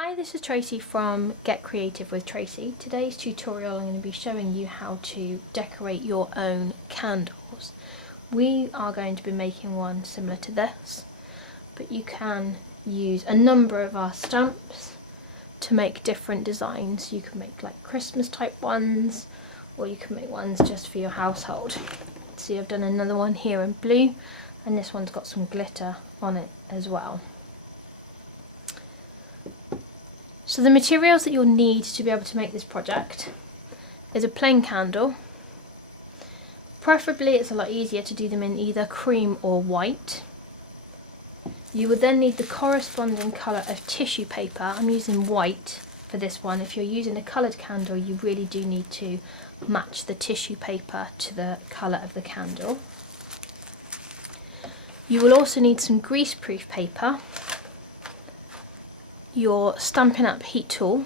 Hi, this is Tracy from Get Creative with Tracy. Today's tutorial I'm going to be showing you how to decorate your own candles. We are going to be making one similar to this, but you can use a number of our stamps to make different designs. You can make like Christmas type ones, or you can make ones just for your household. See, I've done another one here in blue, and this one's got some glitter on it as well. So the materials that you'll need to be able to make this project is a plain candle. Preferably it's a lot easier to do them in either cream or white. You would then need the corresponding colour of tissue paper. I'm using white for this one. If you're using a coloured candle, you really do need to match the tissue paper to the colour of the candle. You will also need some greaseproof paper, your Stampin' Up heat tool,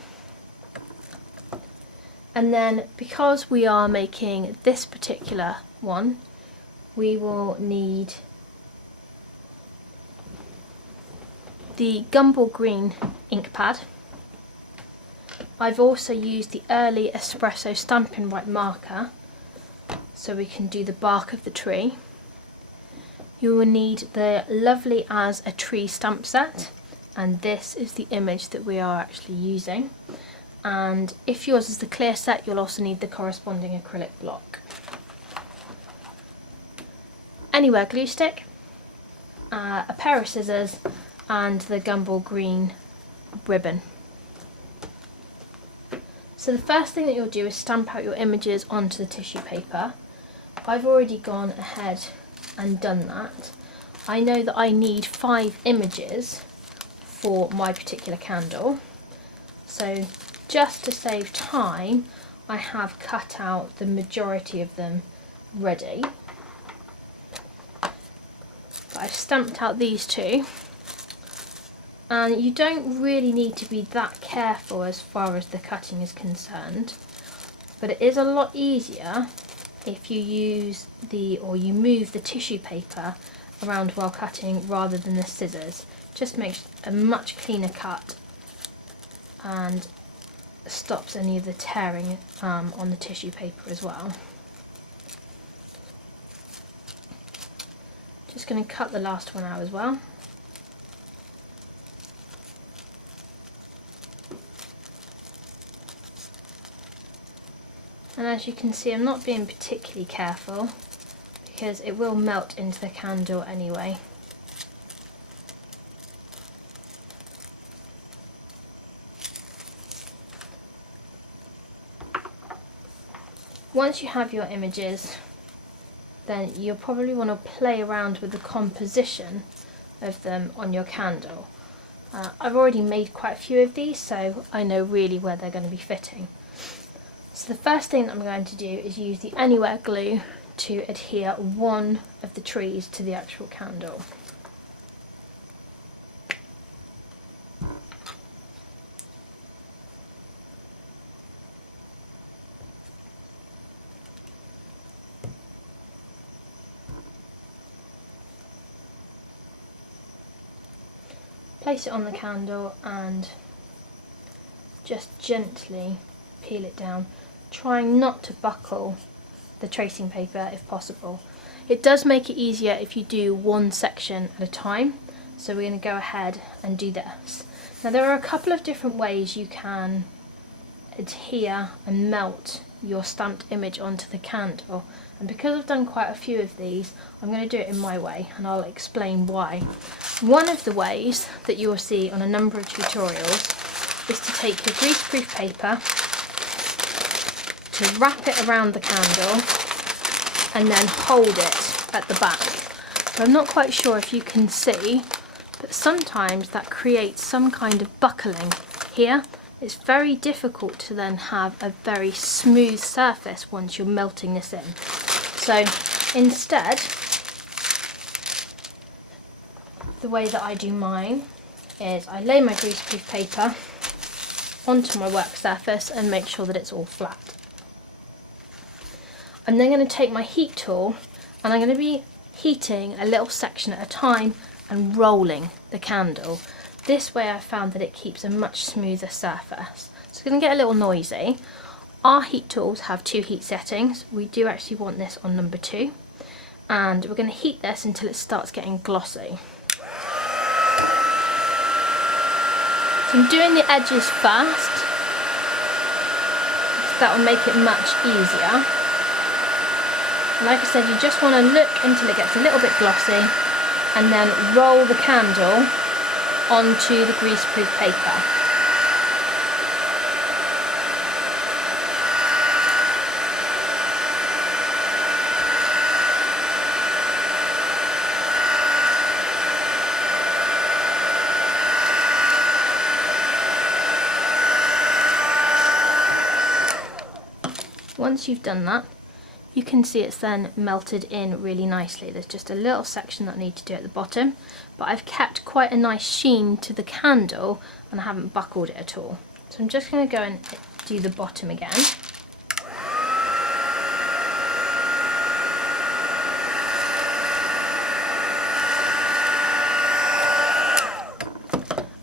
and then because we are making this particular one, we will need the Gumball Green ink pad. I've also used the Early Espresso Stampin' White marker so we can do the bark of the tree. You will need the Lovely as a Tree stamp set, and this is the image that we are actually using. And if yours is the clear set, you'll also need the corresponding acrylic block. Anywhere glue stick, a pair of scissors, and the Gumball Green ribbon. So the first thing that you'll do is stamp out your images onto the tissue paper. I've already gone ahead and done that. I know that I need 5 images for my particular candle, so just to save time I have cut out the majority of them ready. But I've stamped out these two, and you don't really need to be that careful as far as the cutting is concerned, but it is a lot easier if you use you move the tissue paper around while cutting rather than the scissors. Just makes a much cleaner cut and stops any of the tearing on the tissue paper as well. Just going to cut the last one out as well. And as you can see, I'm not being particularly careful because it will melt into the candle anyway. Once you have your images, then you'll probably want to play around with the composition of them on your candle. I've already made quite a few of these, so I know really where they're going to be fitting. So the first thing that I'm going to do is use the Anywhere glue to adhere one of the trees to the actual candle. Place it on the candle and just gently peel it down, trying not to buckle the tracing paper if possible. It does make it easier if you do one section at a time, so we're going to go ahead and do this. Now there are a couple of different ways you can adhere and melt your stamped image onto the candle, and because I've done quite a few of these, I'm going to do it in my way and I'll explain why. One of the ways that you will see on a number of tutorials is to take your greaseproof paper, to wrap it around the candle and then hold it at the back. So I'm not quite sure if you can see, but sometimes that creates some kind of buckling here. It's very difficult to then have a very smooth surface once you're melting this in. So instead, the way that I do mine is I lay my greaseproof paper onto my work surface and make sure that it's all flat. I'm then going to take my heat tool and I'm going to be heating a little section at a time and rolling the candle. This way I found that it keeps a much smoother surface. So it's going to get a little noisy. Our heat tools have 2 heat settings. We do actually want this on number 2. And we're going to heat this until it starts getting glossy. So I'm doing the edges first, because that will make it much easier. And like I said, you just want to look until it gets a little bit glossy, and then roll the candle onto the greaseproof paper. Once you've done that, you can see it's then melted in really nicely. There's just a little section that I need to do at the bottom, but I've kept quite a nice sheen to the candle and I haven't buckled it at all. So I'm just going to go and do the bottom again.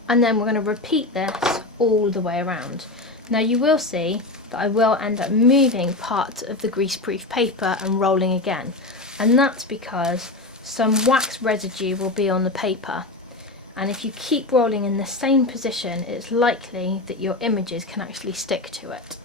And then we're going to repeat this all the way around. Now you will see that I will end up moving parts of the greaseproof paper and rolling again. And that's because some wax residue will be on the paper. And if you keep rolling in the same position, it's likely that your images can actually stick to it.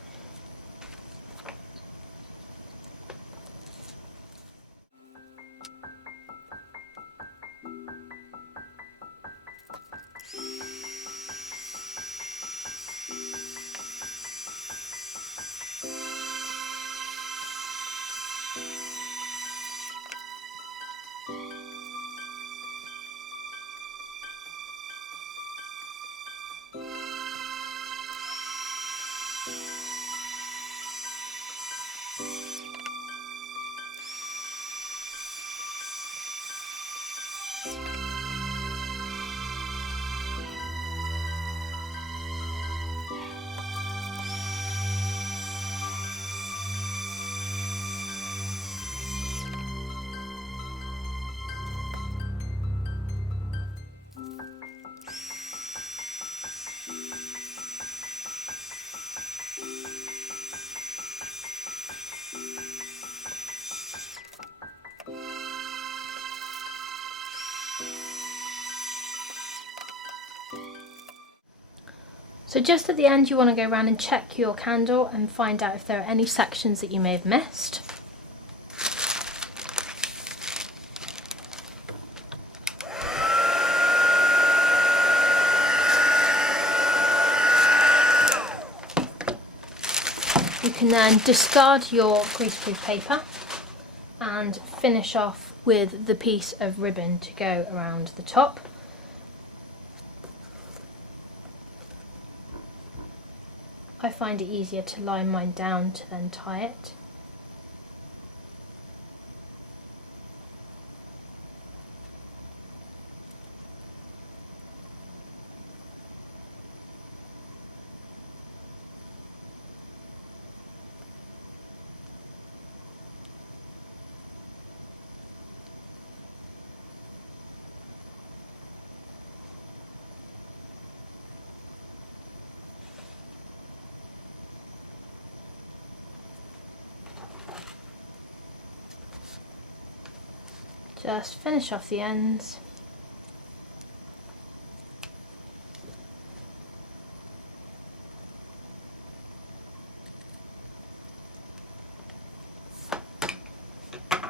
So just at the end you want to go around and check your candle and find out if there are any sections that you may have missed. You can then discard your greaseproof paper and finish off with the piece of ribbon to go around the top. I find it easier to line mine down to then tie it. Just finish off the ends.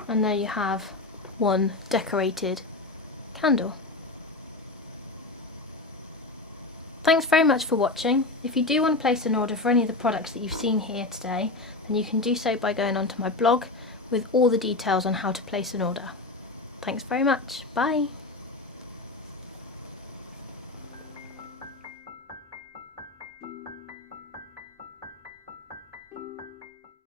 And there you have one decorated candle. Thanks very much for watching. If you do want to place an order for any of the products that you've seen here today, then you can do so by going onto my blog with all the details on how to place an order. Thanks very much. Bye.